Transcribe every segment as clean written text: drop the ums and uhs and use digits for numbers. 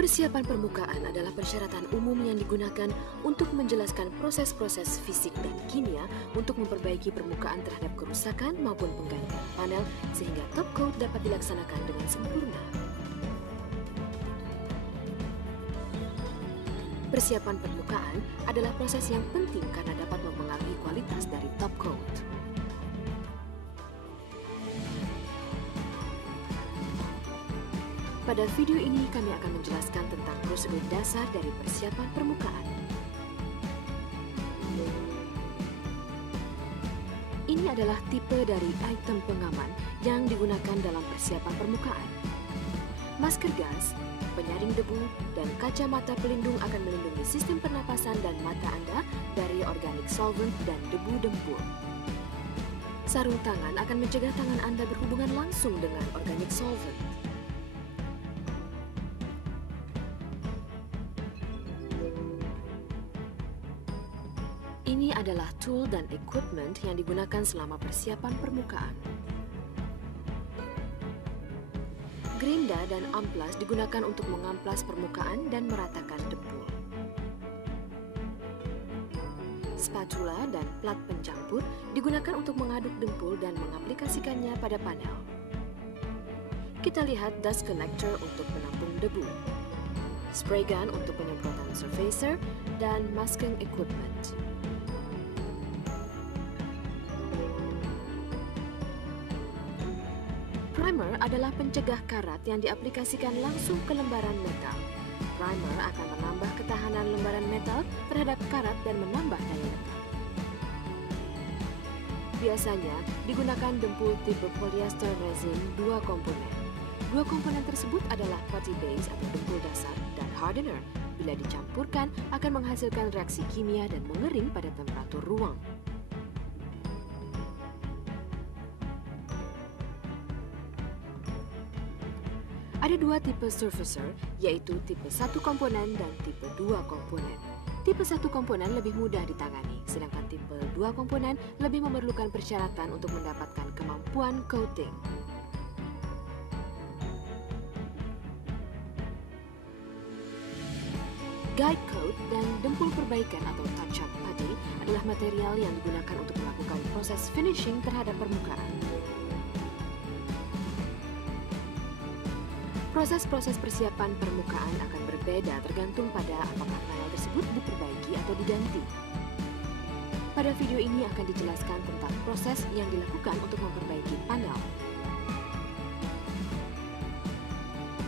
Persiapan permukaan adalah persyaratan umum yang digunakan untuk menjelaskan proses-proses fisik dan kimia untuk memperbaiki permukaan terhadap kerusakan maupun penggantian panel sehingga top coat dapat dilaksanakan dengan sempurna. Persiapan permukaan adalah proses yang penting karena dapat mempengaruhi kualitas dari top coat. Pada video ini kami akan menjelaskan tentang prosedur dasar dari persiapan permukaan. Ini adalah tipe dari item pengaman yang digunakan dalam persiapan permukaan. Masker gas, penyaring debu, dan kacamata pelindung akan melindungi sistem pernapasan dan mata Anda dari organic solvent dan debu dempul. Sarung tangan akan mencegah tangan Anda berhubungan langsung dengan organic solvent. Ini adalah tool dan equipment yang digunakan selama persiapan permukaan. Gerinda dan amplas digunakan untuk mengamplas permukaan dan meratakan dempul. Spatula dan plat pencampur digunakan untuk mengaduk dempul dan mengaplikasikannya pada panel. Kita lihat dust collector untuk menampung debu, spray gun untuk penyemprotan surfacer, dan masking equipment. Primer adalah pencegah karat yang diaplikasikan langsung ke lembaran metal. Primer akan menambah ketahanan lembaran metal terhadap karat dan menambah daya lekat. Biasanya digunakan dempul tipe polyester resin 2 komponen. 2 komponen tersebut adalah putty base atau dempul dasar dan hardener. Bila dicampurkan akan menghasilkan reaksi kimia dan mengering pada temperatur ruang. Ada 2 tipe surfacer, yaitu tipe 1 komponen dan tipe 2 komponen. Tipe 1 komponen lebih mudah ditangani, sedangkan tipe 2 komponen lebih memerlukan persyaratan untuk mendapatkan kemampuan coating. Guide coat dan dempul perbaikan atau touch-up putty adalah material yang digunakan untuk melakukan proses finishing terhadap permukaan. Proses-proses persiapan permukaan akan berbeda tergantung pada apakah panel tersebut diperbaiki atau diganti. Pada video ini akan dijelaskan tentang proses yang dilakukan untuk memperbaiki panel.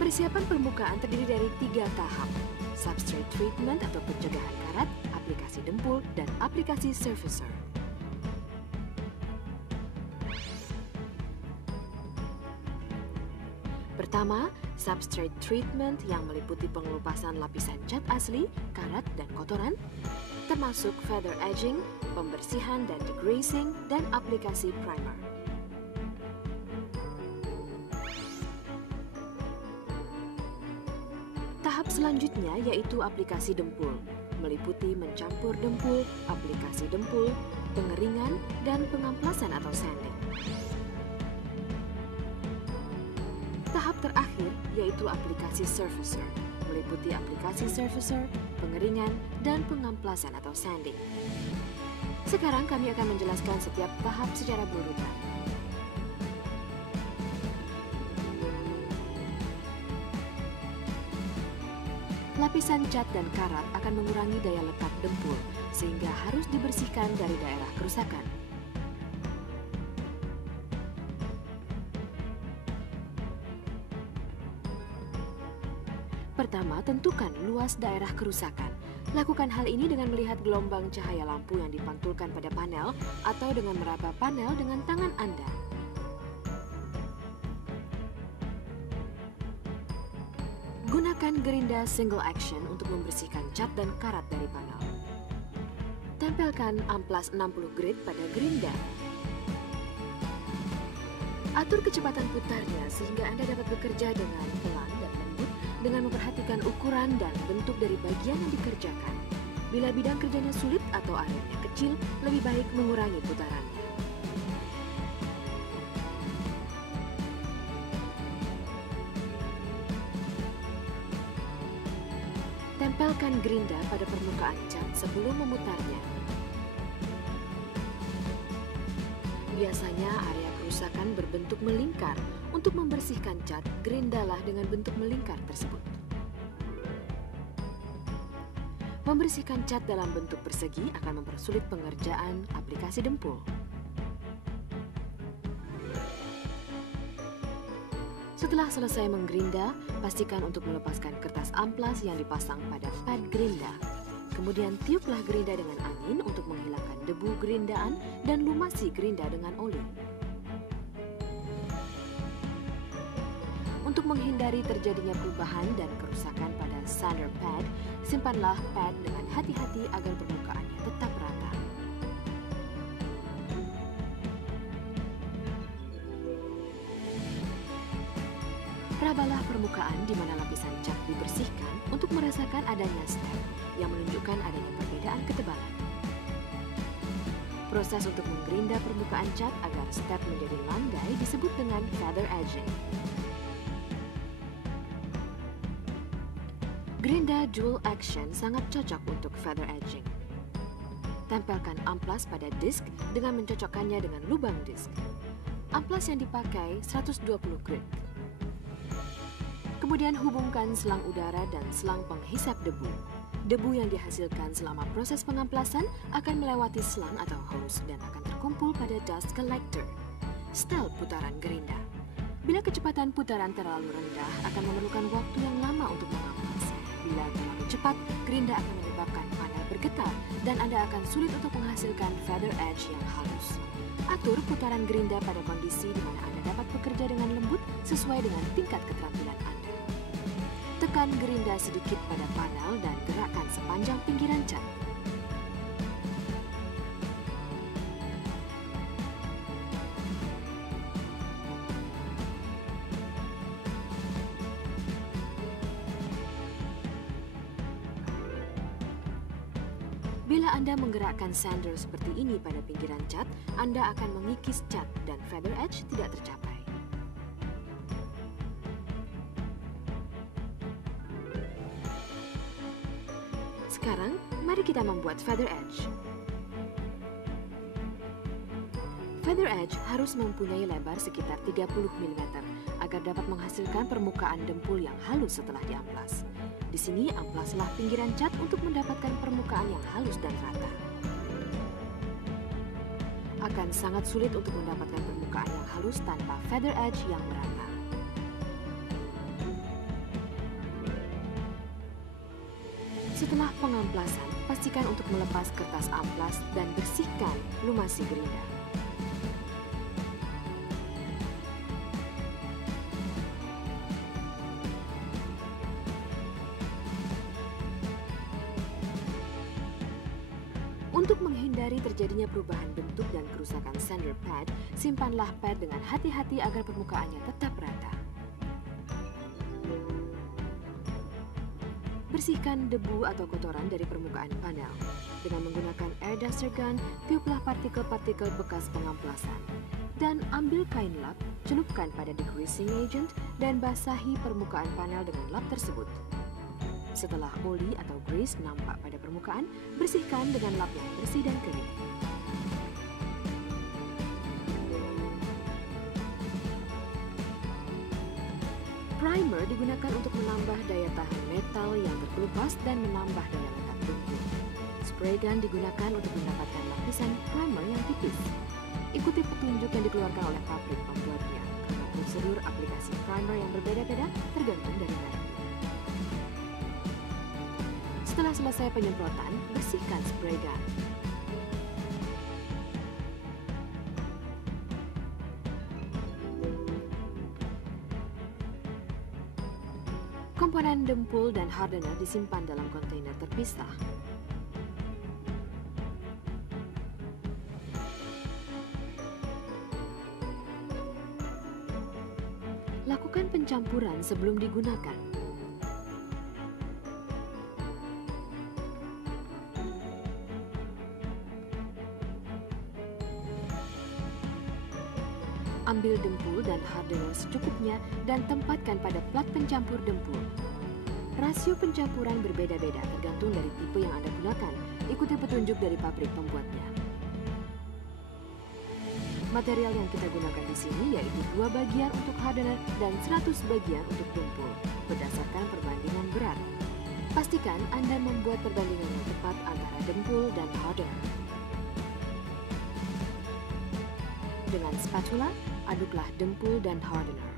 Persiapan permukaan terdiri dari 3 tahap: substrate treatment atau pencegahan karat, aplikasi dempul, dan aplikasi surfacer. Pertama, substrate treatment yang meliputi pengelupasan lapisan cat asli, karat, dan kotoran, termasuk feather edging, pembersihan dan degreasing, dan aplikasi primer. Tahap selanjutnya yaitu aplikasi dempul, meliputi mencampur dempul, aplikasi dempul, pengeringan, dan pengamplasan atau sanding. Tahap terakhir yaitu aplikasi surfacer, meliputi aplikasi surfacer, pengeringan, dan pengamplasan atau sanding. Sekarang kami akan menjelaskan setiap tahap secara berurutan. Lapisan cat dan karat akan mengurangi daya lekat dempul, sehingga harus dibersihkan dari daerah kerusakan. Pertama, tentukan luas daerah kerusakan. Lakukan hal ini dengan melihat gelombang cahaya lampu yang dipantulkan pada panel atau dengan meraba panel dengan tangan Anda. Gunakan gerinda single action untuk membersihkan cat dan karat dari panel. Tempelkan amplas 60 grit pada gerinda. Atur kecepatan putarnya sehingga Anda dapat bekerja dengan pelan dan lembut dengan memperhatikan ukuran dan bentuk dari bagian yang dikerjakan. Bila bidang kerjanya sulit atau areanya kecil, lebih baik mengurangi putarannya. Tempelkan gerinda pada permukaan cat sebelum memutarnya. Biasanya area kerusakan berbentuk melingkar. Untuk membersihkan cat, gerindalah dengan bentuk melingkar tersebut. Membersihkan cat dalam bentuk persegi akan mempersulit pengerjaan aplikasi dempul. Setelah selesai menggerinda, pastikan untuk melepaskan kertas amplas yang dipasang pada pad gerinda. Kemudian tiuplah gerinda dengan angin untuk menghilangkan debu gerindaan dan lumasi gerinda dengan oli. Untuk menghindari terjadinya perubahan dan kerusakan pada sander pad, simpanlah pad dengan hati-hati agar permukaannya tetap rata. Rabalah permukaan di mana lapisan cat dibersihkan untuk merasakan adanya step yang menunjukkan adanya perbedaan ketebalan. Proses untuk menggerinda permukaan cat agar step menjadi landai disebut dengan feather edging. Gerinda dual action sangat cocok untuk feather edging. Tempelkan amplas pada disk dengan mencocokkannya dengan lubang disk. Amplas yang dipakai 120 grit. Kemudian hubungkan selang udara dan selang penghisap debu. Debu yang dihasilkan selama proses pengamplasan akan melewati selang atau hose dan akan terkumpul pada dust collector. Setel putaran gerinda. Bila kecepatan putaran terlalu rendah, akan memerlukan waktu yang lama untuk mengamplas. Bila terlalu cepat, gerinda akan menyebabkan panel bergetar dan Anda akan sulit untuk menghasilkan feather edge yang halus. Atur putaran gerinda pada kondisi di mana Anda dapat bekerja dengan lembut sesuai dengan tingkat keterampilan Anda. Tekan gerinda sedikit pada panel dan gerakkan sepanjang pinggiran cat. Bila Anda menggerakkan sander seperti ini pada pinggiran cat, Anda akan mengikis cat dan feather edge tidak tercapai. Sekarang, mari kita membuat feather edge. Feather edge harus mempunyai lebar sekitar 30 mm agar dapat menghasilkan permukaan dempul yang halus setelah diamplas. Di sini, amplaslah pinggiran cat untuk mendapatkan permukaan yang halus dan rata. Akan sangat sulit untuk mendapatkan permukaan yang halus tanpa feather edge yang merata. Setelah pengamplasan, pastikan untuk melepas kertas amplas dan bersihkan lumasi gerinda. Untuk menghindari terjadinya perubahan bentuk dan kerusakan sander pad, simpanlah pad dengan hati-hati agar permukaannya tetap rata. Bersihkan debu atau kotoran dari permukaan panel. Dengan menggunakan air duster gun, tiuplah partikel-partikel bekas pengamplasan. Dan ambil kain lap, celupkan pada degreasing agent, dan basahi permukaan panel dengan lap tersebut. Setelah oli atau grease nampak pada permukaan, bersihkan dengan lap yang bersih dan kering. Primer digunakan untuk menambah daya tahan metal yang terkelupas dan menambah daya lekat dempul. Spray gun digunakan untuk mendapatkan lapisan primer yang tipis. Ikuti petunjuk yang dikeluarkan oleh pabrik pembuatnya, karena prosedur aplikasi primer yang berbeda-beda tergantung dari merek. Setelah selesai penyemprotan, bersihkan spray gun. Komponen dempul dan hardener disimpan dalam kontainer terpisah. Lakukan pencampuran sebelum digunakan. Ambil dempul dan hardener secukupnya dan tempatkan pada plat pencampur dempul. Rasio pencampuran berbeda-beda tergantung dari tipe yang Anda gunakan. Ikuti petunjuk dari pabrik pembuatnya. Material yang kita gunakan di sini yaitu 2 bagian untuk hardener dan 100 bagian untuk dempul, berdasarkan perbandingan berat. Pastikan Anda membuat perbandingan yang tepat antara dempul dan hardener. Dengan spatula, aduklah dempul dan hardener.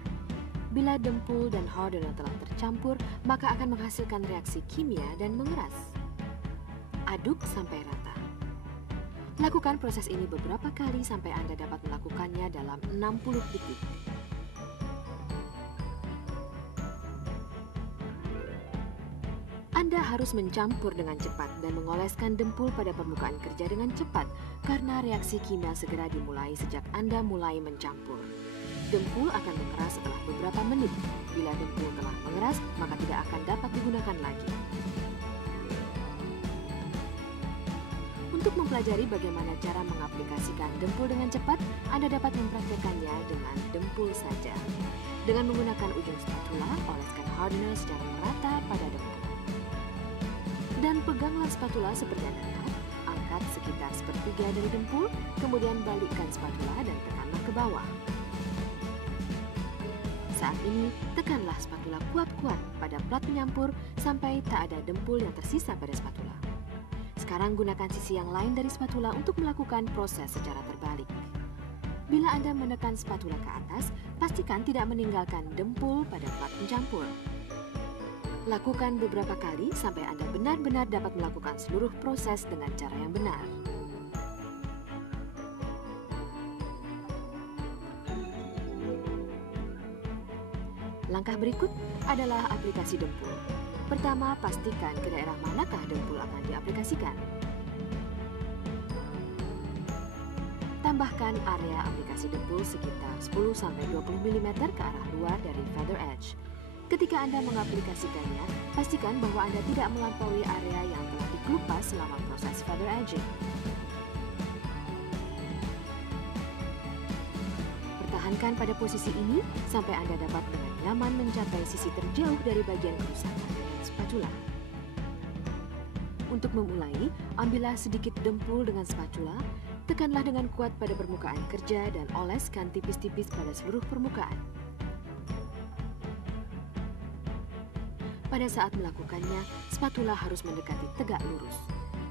Bila dempul dan hardener telah tercampur, maka akan menghasilkan reaksi kimia dan mengeras. Aduk sampai rata. Lakukan proses ini beberapa kali sampai Anda dapat melakukannya dalam 60 detik. Anda harus mencampur dengan cepat dan mengoleskan dempul pada permukaan kerja dengan cepat karena reaksi kimia segera dimulai sejak Anda mulai mencampur. Dempul akan mengeras setelah beberapa menit. Bila dempul telah mengeras, maka tidak akan dapat digunakan lagi. Untuk mempelajari bagaimana cara mengaplikasikan dempul dengan cepat, Anda dapat mempraktekannya dengan dempul saja. Dengan menggunakan ujung spatula, oleskan hardener secara merata pada dempul. Dan peganglah spatula seperti Anda lihat, angkat sekitar sepertiga dari dempul, kemudian balikkan spatula dan tekanlah ke bawah. Saat ini, tekanlah spatula kuat-kuat pada plat penyampur sampai tak ada dempul yang tersisa pada spatula. Sekarang gunakan sisi yang lain dari spatula untuk melakukan proses secara terbalik. Bila Anda menekan spatula ke atas, pastikan tidak meninggalkan dempul pada plat pencampur. Lakukan beberapa kali sampai Anda benar-benar dapat melakukan seluruh proses dengan cara yang benar. Langkah berikut adalah aplikasi dempul. Pertama, pastikan ke daerah manakah dempul akan diaplikasikan. Tambahkan area aplikasi dempul sekitar 10-20 mm ke arah luar dari feather edge. Ketika Anda mengaplikasikannya, pastikan bahwa Anda tidak melampaui area yang telah dikelupas selama proses feather edging. Pertahankan pada posisi ini sampai Anda dapat dengan nyaman mencapai sisi terjauh dari bagian kerusakan dengan spatula. Untuk memulai, ambillah sedikit dempul dengan spatula, tekanlah dengan kuat pada permukaan kerja dan oleskan tipis-tipis pada seluruh permukaan. Pada saat melakukannya, spatula harus mendekati tegak lurus.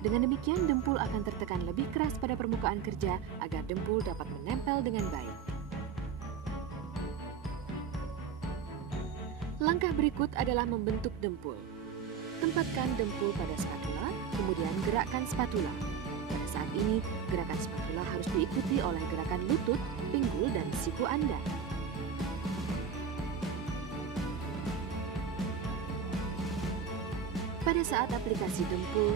Dengan demikian, dempul akan tertekan lebih keras pada permukaan kerja agar dempul dapat menempel dengan baik. Langkah berikut adalah membentuk dempul. Tempatkan dempul pada spatula, kemudian gerakkan spatula. Pada saat ini, gerakan spatula harus diikuti oleh gerakan lutut, pinggul, dan siku Anda. Pada saat aplikasi dempul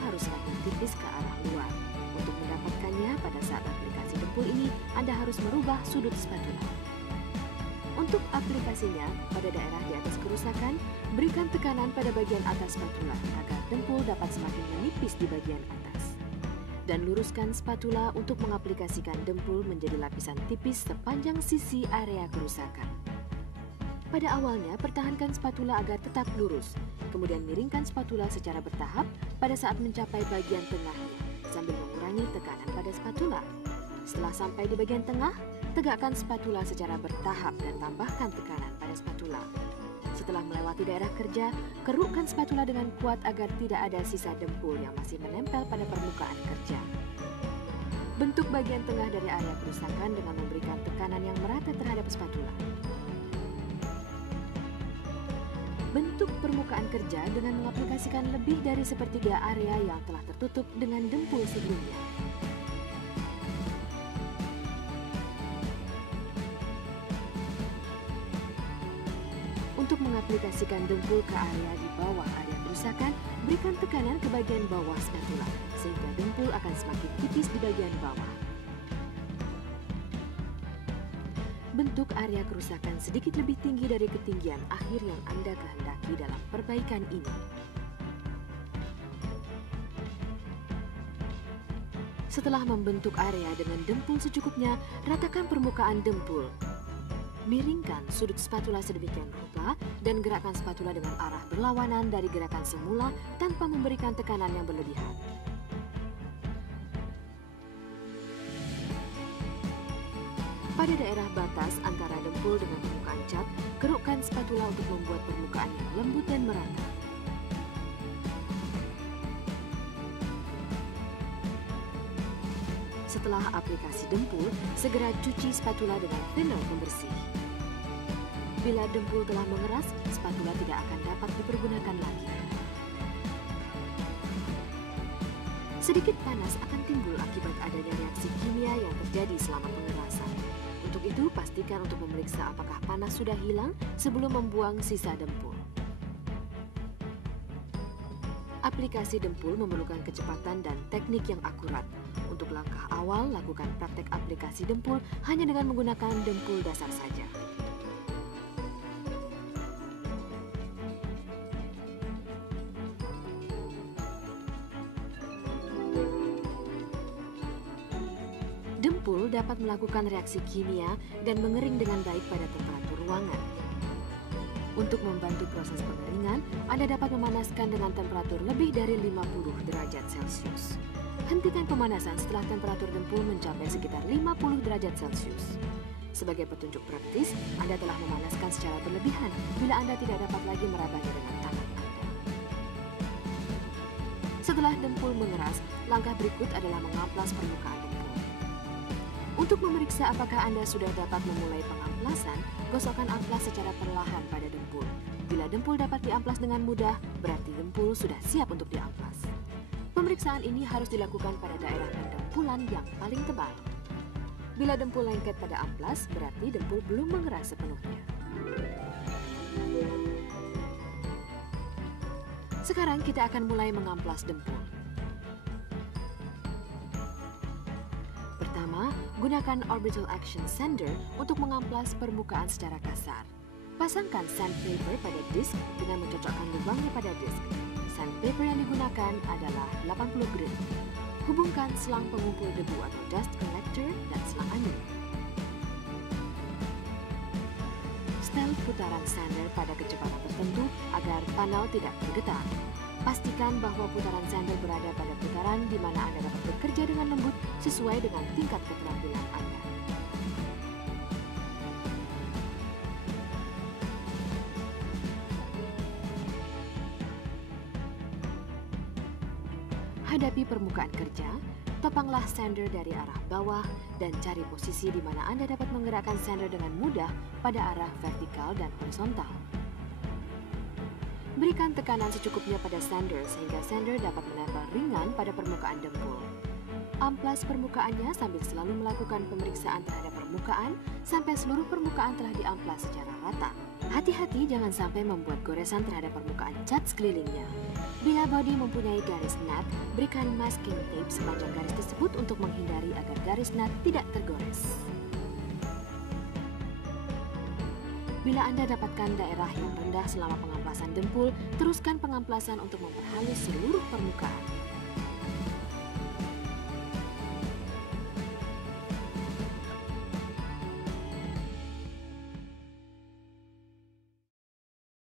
harus semakin tipis ke arah luar. Untuk mendapatkannya, pada saat aplikasi dempul ini, Anda harus merubah sudut spatula. Untuk aplikasinya, pada daerah di atas kerusakan, berikan tekanan pada bagian atas spatula agar dempul dapat semakin menipis di bagian atas. Dan luruskan spatula untuk mengaplikasikan dempul menjadi lapisan tipis sepanjang sisi area kerusakan. Pada awalnya, pertahankan spatula agar tetap lurus. Kemudian miringkan spatula secara bertahap pada saat mencapai bagian tengahnya, sambil mengurangi tekanan pada spatula. Setelah sampai di bagian tengah, tegakkan spatula secara bertahap dan tambahkan tekanan pada spatula. Setelah melewati daerah kerja, kerukkan spatula dengan kuat agar tidak ada sisa dempul yang masih menempel pada permukaan kerja. Bentuk bagian tengah dari area kerusakan dengan memberikan tekanan yang merata terhadap spatula. Bentuk permukaan kerja dengan mengaplikasikan lebih dari sepertiga area yang telah tertutup dengan dempul sebelumnya. Untuk mengaplikasikan dempul ke area di bawah area kerusakan, berikan tekanan ke bagian bawah spatula, sehingga dempul akan semakin tipis di bagian bawah. Bentuk area kerusakan sedikit lebih tinggi dari ketinggian akhir yang Anda kehendaki dalam perbaikan ini. Setelah membentuk area dengan dempul secukupnya, ratakan permukaan dempul. Miringkan sudut spatula sedemikian rupa dan gerakkan spatula dengan arah berlawanan dari gerakan semula tanpa memberikan tekanan yang berlebihan. Pada daerah batas antara dempul dengan permukaan cat, kerukkan spatula untuk membuat permukaan yang lembut dan merata. Setelah aplikasi dempul, segera cuci spatula dengan vinyl pembersih. Bila dempul telah mengeras, spatula tidak akan dapat dipergunakan lagi. Sedikit panas akan timbul akibat adanya reaksi kimia yang terjadi selama pengerasan. Untuk itu, pastikan untuk memeriksa apakah panas sudah hilang sebelum membuang sisa dempul. Aplikasi dempul memerlukan kecepatan dan teknik yang akurat. Untuk langkah awal, lakukan praktek aplikasi dempul hanya dengan menggunakan dempul dasar saja. Dempul dapat melakukan reaksi kimia dan mengering dengan baik pada temperatur ruangan. Untuk membantu proses pengeringan, Anda dapat memanaskan dengan temperatur lebih dari 50 derajat Celcius. Hentikan pemanasan setelah temperatur dempul mencapai sekitar 50 derajat Celcius. Sebagai petunjuk praktis, Anda telah memanaskan secara berlebihan bila Anda tidak dapat lagi merabanya dengan tangan Anda. Setelah dempul mengeras, langkah berikut adalah mengamplas permukaan dempul. Untuk memeriksa apakah Anda sudah dapat memulai pengamplasan, gosokkan amplas secara perlahan pada dempul. Bila dempul dapat diamplas dengan mudah, berarti dempul sudah siap untuk diamplas. Pemeriksaan ini harus dilakukan pada daerah pendempulan yang paling tebal. Bila dempul lengket pada amplas, berarti dempul belum mengeras sepenuhnya. Sekarang kita akan mulai mengamplas dempul. Pertama, gunakan orbital action sander untuk mengamplas permukaan secara kasar. Pasangkan sandpaper pada disk dengan mencocokkan lubangnya pada disk. Sandpaper yang digunakan adalah 80 grit. Hubungkan selang pengumpul debu atau dust collector dan selang angin. Setel putaran sander pada kecepatan tertentu agar panel tidak bergetar. Pastikan bahwa putaran sander berada pada putaran di mana Anda dapat bekerja dengan lembut sesuai dengan tingkat keterampilan Anda. Hadapi permukaan kerja, topanglah sander dari arah bawah dan cari posisi di mana Anda dapat menggerakkan sander dengan mudah pada arah vertikal dan horizontal. Berikan tekanan secukupnya pada sander sehingga sander dapat menempel ringan pada permukaan dempul. Amplas permukaannya sambil selalu melakukan pemeriksaan terhadap permukaan sampai seluruh permukaan telah diamplas secara rata. Hati-hati jangan sampai membuat goresan terhadap permukaan cat sekelilingnya. Bila bodi mempunyai garis nut, berikan masking tape sepanjang garis tersebut untuk menghindari agar garis nut tidak tergores. Bila Anda dapatkan daerah yang rendah selama pengamplasan dempul, teruskan pengamplasan untuk memperhalus seluruh permukaan.